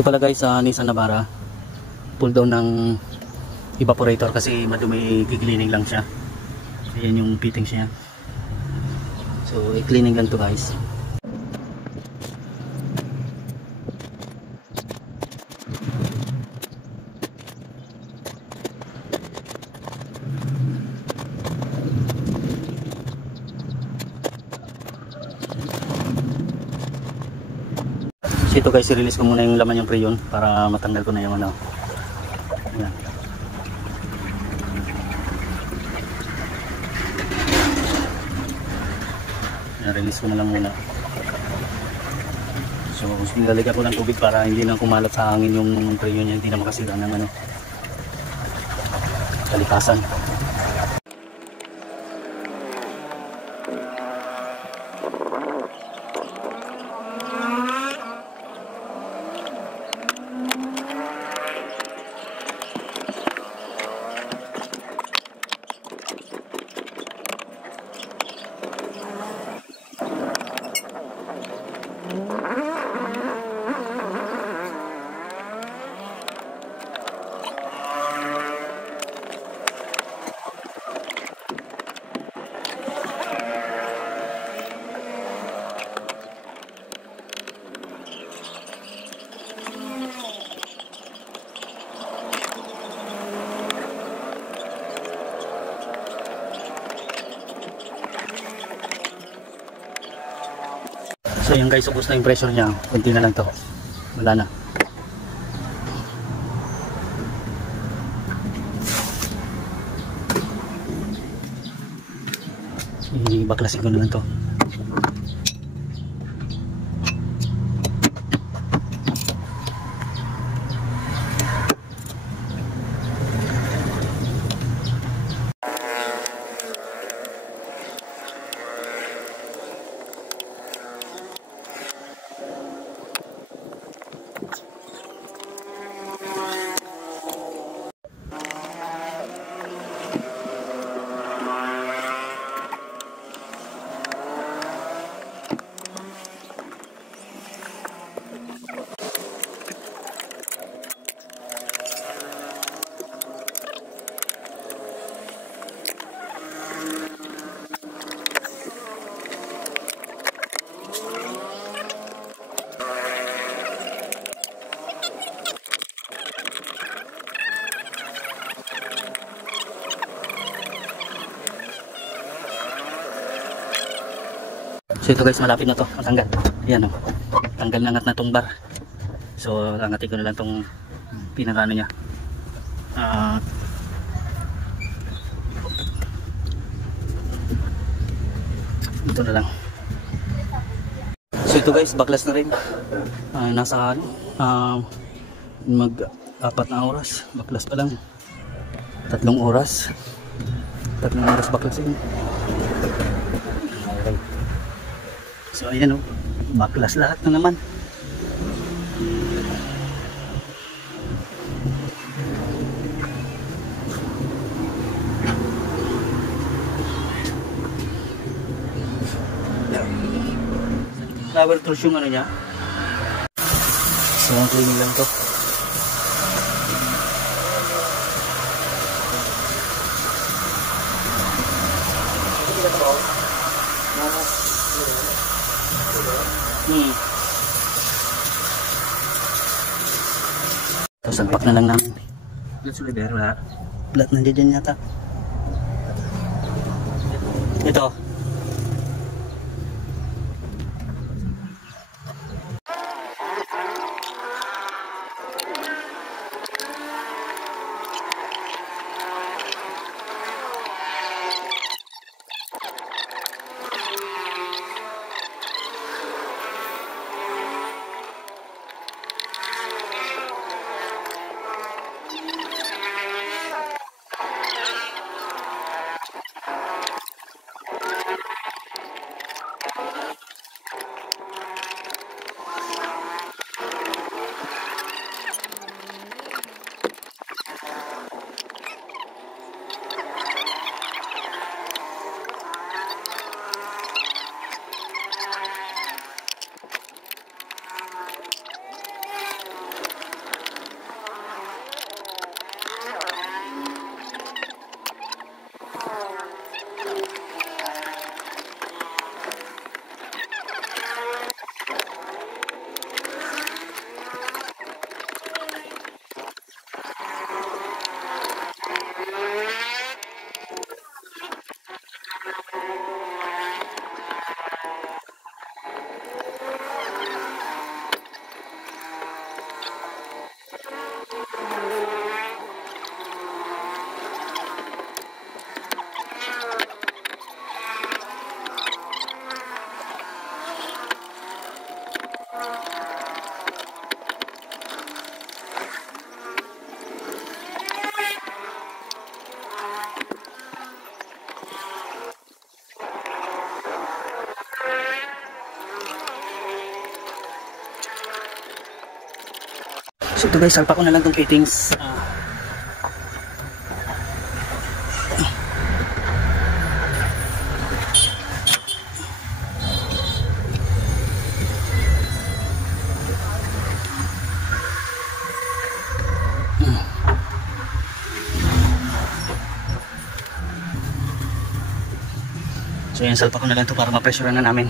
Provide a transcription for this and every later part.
Ito pala guys sa Nissan Navara, pull down ng evaporator kasi madumi, i-cleaning lang siya. Ayan yung fittings niya. So i-cleaning lang to guys. So ito guys, i-release ko muna yung laman yung preyon para matanggal ko na yung ano. Ayan. I-release ko na lang muna. So nilalagyan ko ng tubig para hindi na kumalat sa hangin yung preyon niya, hindi na makasira ng ano, kalikasan. So yun guys, ubos na yung pressure niya. Kunti na lang to. Wala na. Ibaklasin ko na lang to. So ito guys, malapit na to matanggal. Ayan o, tanggal na na tong bar. So angatin ko na lang tong pinakano niya. Ito na lang. So ito guys, baklas na rin. Nasa mag 4 na oras, baklas pa lang. 3 oras. 3 oras baklasin. So ayan o, baklas lahat na naman. Flower tools yung ano niya. So cleaning lang to. Tapos salpak na lang namin. Let's repair wala. Plat nandiyan dyan yata. Ito. So ito guys, salpa ko na lang itong fittings. So yan, salpa ko na lang ito para ma-pressurean na namin.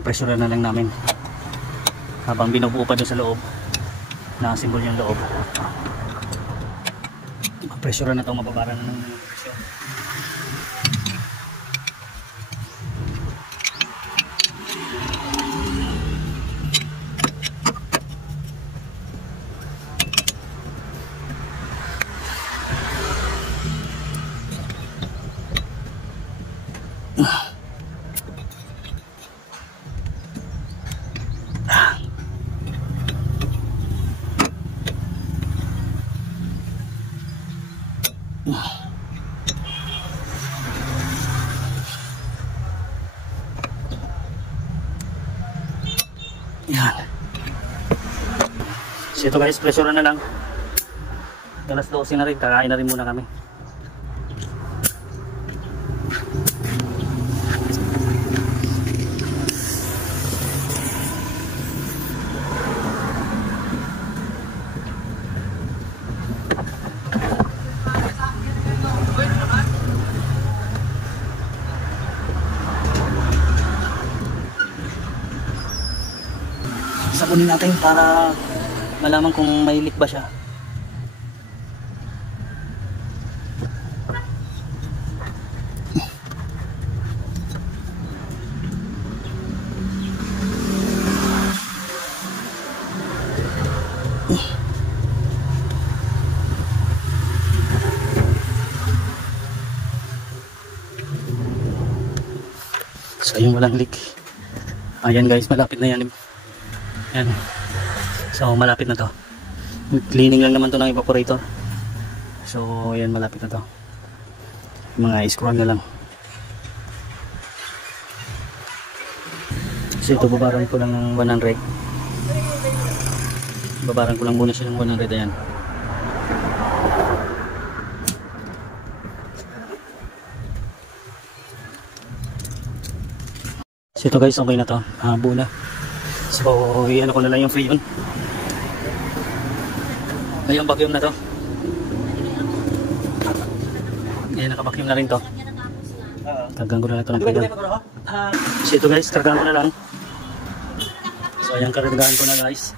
Pressure na lang namin habang binubuo pa doon sa loob, nakasimbol yung loob. Pressure na ito, mababara na ng pressure. Yan. So ito guys, pressure na lang. Alas 12 na rin, kakain na rin muna kami. Sabunin natin para malaman kung may leak ba siya. So yung walang leak. Ayan guys, malapit na yan. Yan. So malapit na to. Cleaning lang naman to ng evaporator. So ayan, malapit na to. Mga screw na lang. So ito, babaran ko lang ng 100. Babaran ko lang muna siya ng 100. Ayan. So ito guys, okay na to. Buo na. So, ano ko na lang yung freon. Ngayon, vacuum na to. Ayan, naka-vacuum na rin to. Kargaan ko na lang ito ng freon. So, ito guys, kargaan ko na lang. So, ayan, kargaan ko na guys.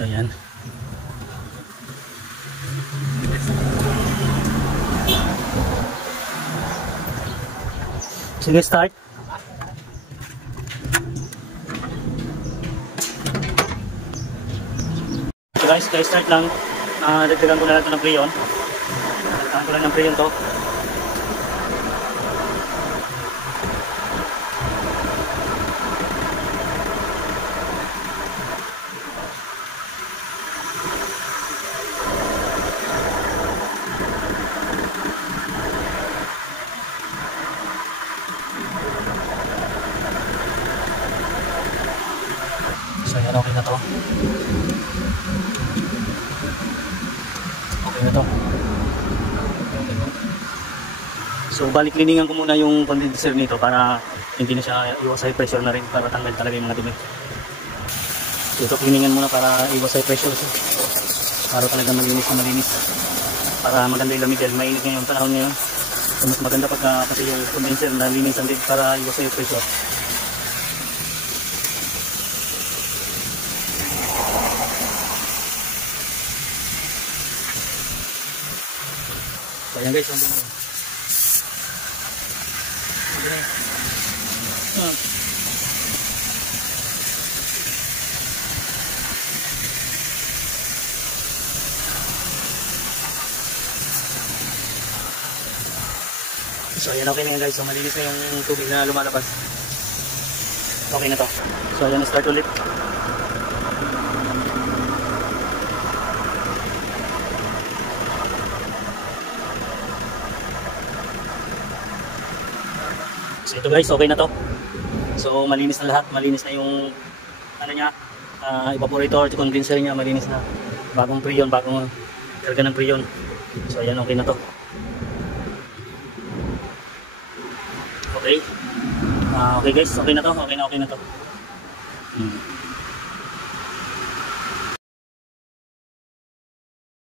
So yan. Sige, start. So guys, start lang. Dagdagan ko na lang ito ng freon. Dagdagan ko lang ng freon to. So yan, okay na to. Okay na to. So balik cleaningan ko muna yung condenser nito para hindi na siya iwas high pressure na rin, para tanggal talaga yung mga dumi. So ito, cleaningan muna para iwas high pressure. Para talaga malinis na malinis. Para maganda yung lamig dahil mainit ngayon yung panahon ngayon. So mas maganda pagka kasi yung condenser na linisan din para iwas high pressure. So ayan guys, ang dumi. So ayan, okay na yan guys. So malinis na yung tubig na lumalabas. Okay na to. So ayan, start ulit. So ito guys, okay na to. So malinis na lahat. Malinis na yung ano niya, evaporator, condenser niya, malinis na. Bagong preyon, bagong karga ng preyon. So ayan, okay na to. Okay. Okay guys, okay na to. Okay na to.